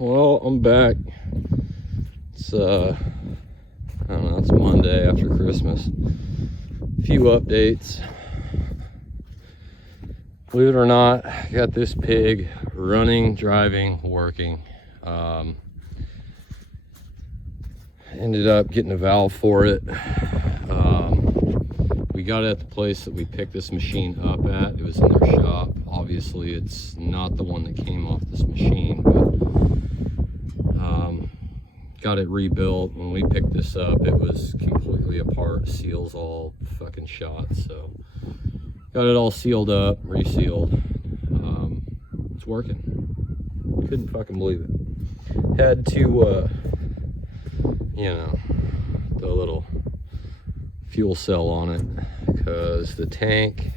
Well, I'm back. It's I don't know, it's Monday after Christmas. A few updates. Believe it or not, I got this pig running, driving, working. Ended up getting a valve for it. We got it at the place that we picked this machine up at. It was in their shop. Obviously, it's not the one that came off this machine, but got it rebuilt. When we picked this up, it was completely apart, seals all fucking shot. So got it all sealed up, resealed. It's working. Couldn't fucking believe it. Had to you know, the little fuel cell on it, because the tank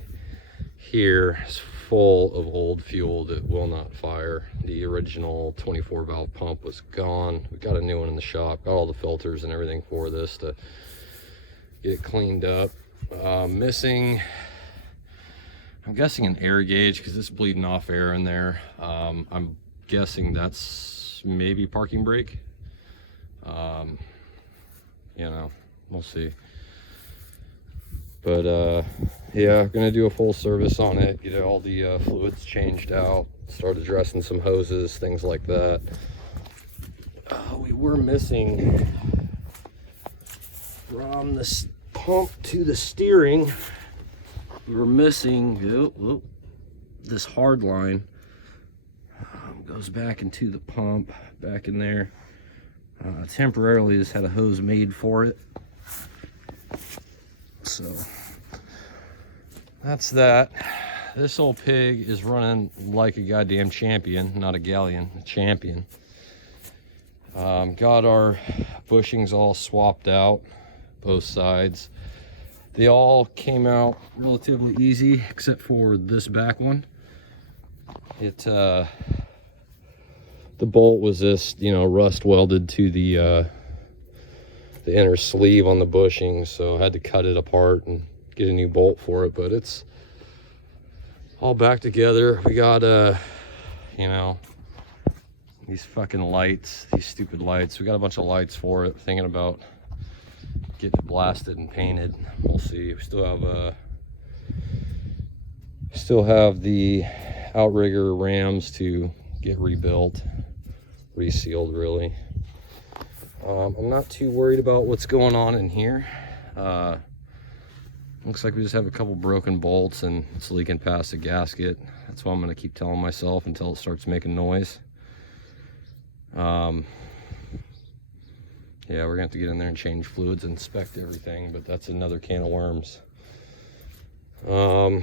here is full of old fuel that will not fire. The original 24 valve pump was gone. We got a new one in the shop, got all the filters and everything for this to get it cleaned up. Missing, I'm guessing an air gauge, because it's bleeding off air in there. I'm guessing that's maybe parking brake. You know, we'll see. But yeah, gonna do a full service on it, get all the fluids changed out, start addressing some hoses, things like that. We were missing from the pump to the steering, we were missing this hard line. Goes back into the pump, back in there. Temporarily just had a hose made for it. So that's that. This old pig is running like a goddamn champion, not a galleon, a champion. Got our bushings all swapped out, both sides. They all came out relatively easy, except for this back one. The bolt was just, you know, rust welded to the inner sleeve on the bushing, so I had to cut it apart and get a new bolt for it. But it's all back together. We got you know, these fucking lights, these stupid lights. We got a bunch of lights for it. Thinking about getting it blasted and painted. We'll see. We still have the outrigger rams to get rebuilt, resealed really. I'm not too worried about what's going on in here. Looks like we just have a couple broken bolts and it's leaking past the gasket. That's what I'm gonna keep telling myself until it starts making noise. Yeah, we're gonna have to get in there and change fluids, inspect everything, but that's another can of worms. So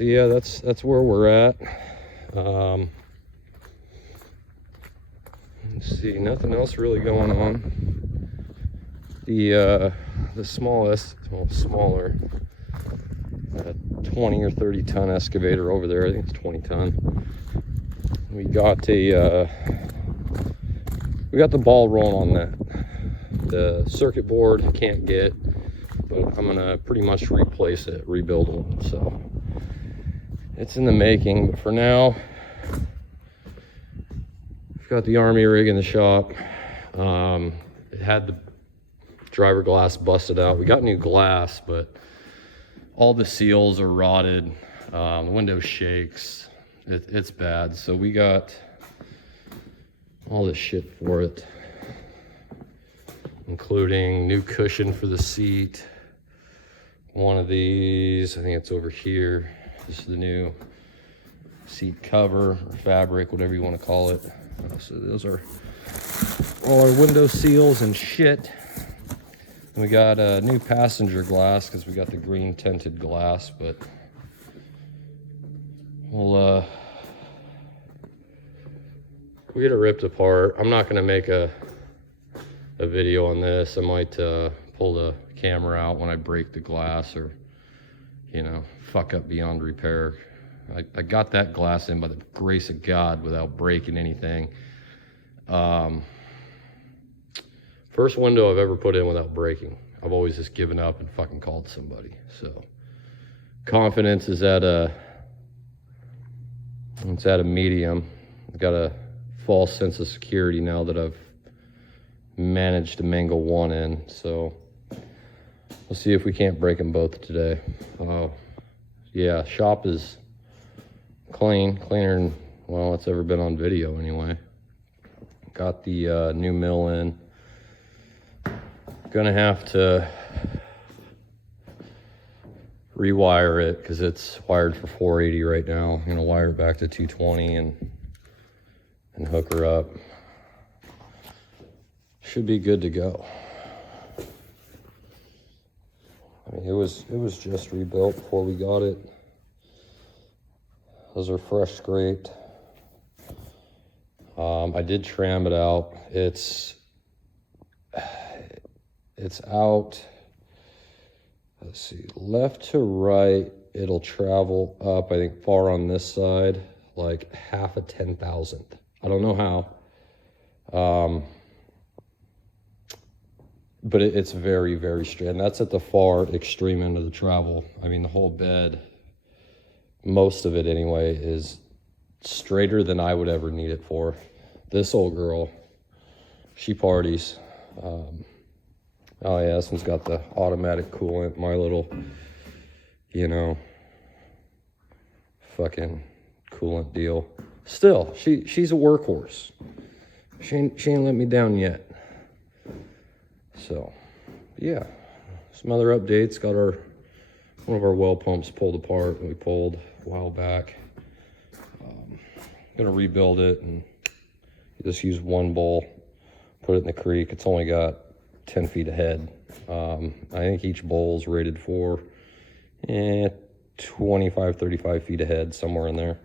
yeah, that's where we're at. Let's see, nothing else really going on. The smallest, well, smaller 20 or 30 ton excavator over there, I think it's 20 ton. We got the ball rolling on that. The circuit board can't get, but I'm gonna pretty much replace it, rebuild one. So it's in the making, but for now, we've got the Army rig in the shop. It had the driver glass busted out. We got new glass, but all the seals are rotted. The window shakes. It's bad. So we got all this shit for it, including new cushion for the seat. One of these, I think it's over here. This is the new seat cover or fabric, whatever you want to call it. So those are all our window seals and shit. And we got a new passenger glass because we got the green tinted glass, but we'll get it ripped apart. I'm not gonna make a video on this. I might pull the camera out when I break the glass, or you know, fuck up beyond repair. I got that glass in by the grace of God without breaking anything. First window I've ever put in without breaking. I've always just given up and fucking called somebody. So confidence is at a medium. I've got a false sense of security now that I've managed to mangle one in. So we'll see if we can't break them both today. Yeah, shop is clean, cleaner than, well, it's ever been on video anyway. Got the new mill in. Gonna have to rewire it because it's wired for 480 right now. I'm gonna wire it back to 220 and hook her up. Should be good to go. I mean, it was just rebuilt before we got it. Those are fresh scraped. I did tram it out. It's out, let's see, left to right, it'll travel up, I think far on this side, like half a 10,000th. I don't know how. But it's very, very straight. And that's at the far extreme end of the travel. I mean, the whole bed, most of it anyway, is straighter than I would ever need it for. This old girl, she parties. Oh yeah, this one's got the automatic coolant, my little, you know, fucking coolant deal. Still, she's a workhorse. She ain't let me down yet. So, yeah, some other updates. Got one of our well pumps pulled apart that we pulled a while back. Gonna rebuild it and just use one bowl, put it in the creek. It's only got 10 feet ahead. I think each bowl is rated for 25, 35 feet ahead, somewhere in there.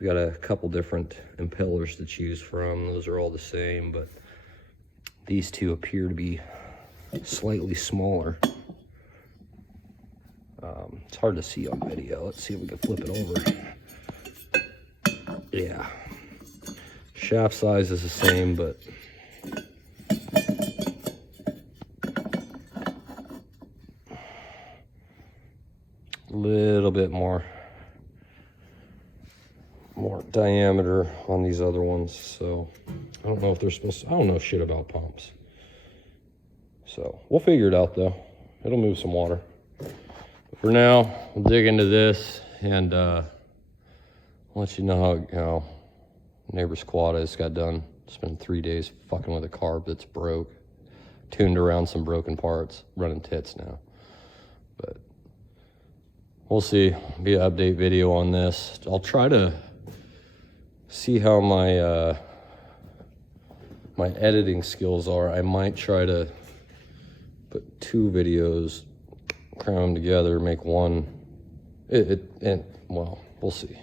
We got a couple different impellers to choose from. Those are all the same, but these two appear to be slightly smaller. It's hard to see on video. Let's see if we can flip it over. Yeah. Shaft size is the same, but a little bit more diameter on these other ones. So I don't know if they're supposed to, I don't know shit about pumps. So we'll figure it out though. It'll move some water. But for now, we'll dig into this and I'll let you know how neighbor's quad just got done. Spent 3 days fucking with a carb that's broke. Tuned around some broken parts, running tits now. But we'll see. Be an update video on this. I'll try to see how my my editing skills are. I might try to put 2 videos, cram them together, make one. Well, we'll see.